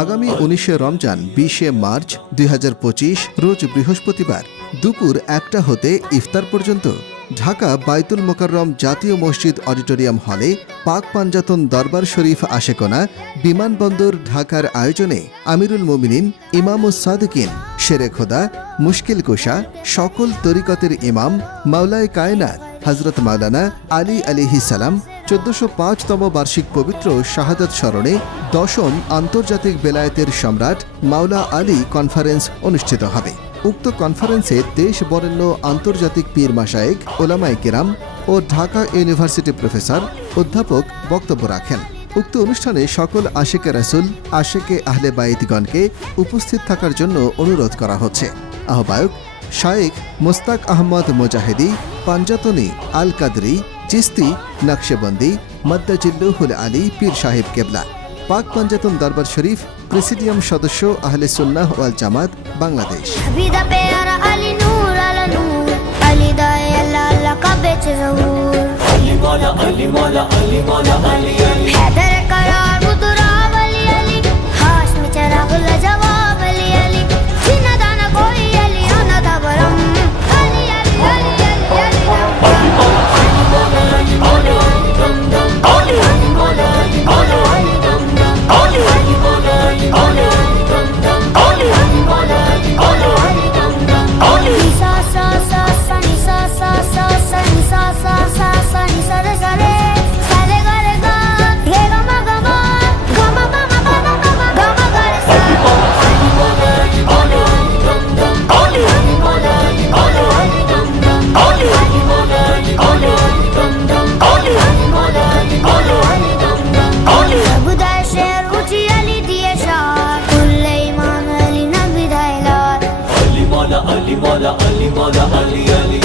আগামী উনিশে রমজান, বিশে মার্চ দুই হাজার পঁচিশ, রোজ বৃহস্পতিবার, দুপুর একটা হতে ইফতার পর্যন্ত। ঢাকা বাইতুল মোকাররম জাতীয় মসজিদ অডিটোরিয়াম হলে পাক পাঞ্জাতন দরবার শরীফ আশেকোনা, বিমানবন্দর ঢাকার আয়োজনে আমিরুল মোমিনিন, ইমামুস সাদিকিন, শেরে খোদা, মুশকিল কোষা সকল তরিকতের ইমাম, মাওলায় কায়নাত হজরত মাওলানা আলী আলিহি সালাম চোদ্দশো পাঁচতম বার্ষিক পবিত্র শাহাদত স্মরণে দশম আন্তর্জাতিক বেলায়েতের সম্রাট মাওলা আলী কনফারেন্স অনুষ্ঠিত হবে। উক্ত কনফারেন্সে দেশ বরেণ্য আন্তর্জাতিক পীর মাসায়েক ওলামাই কেরাম ও ঢাকা ইউনিভার্সিটি প্রফেসর অধ্যাপক বক্তব্য রাখেন। উক্ত অনুষ্ঠানে সকল আশেকে রাসুল আশেকে আহলে বাইতগণকে উপস্থিত থাকার জন্য অনুরোধ করা হচ্ছে। আহ্বায়ক শায়েক মোস্তাক আহমদ মোজাহেদি, পাঞ্জাতনি আল কাদরি চিস্তি নকশেবন্দি মদ্দাজিল্লুহুল আলী পীর সাহেব কেবলা। পাক পঞ্জাতন দরবার শরীফ প্রেসিডিয়াম সদস্য আহলে সুন্নাহ ওয়াল জামাত বাংলাদেশ। আলী। মজা আলী আলী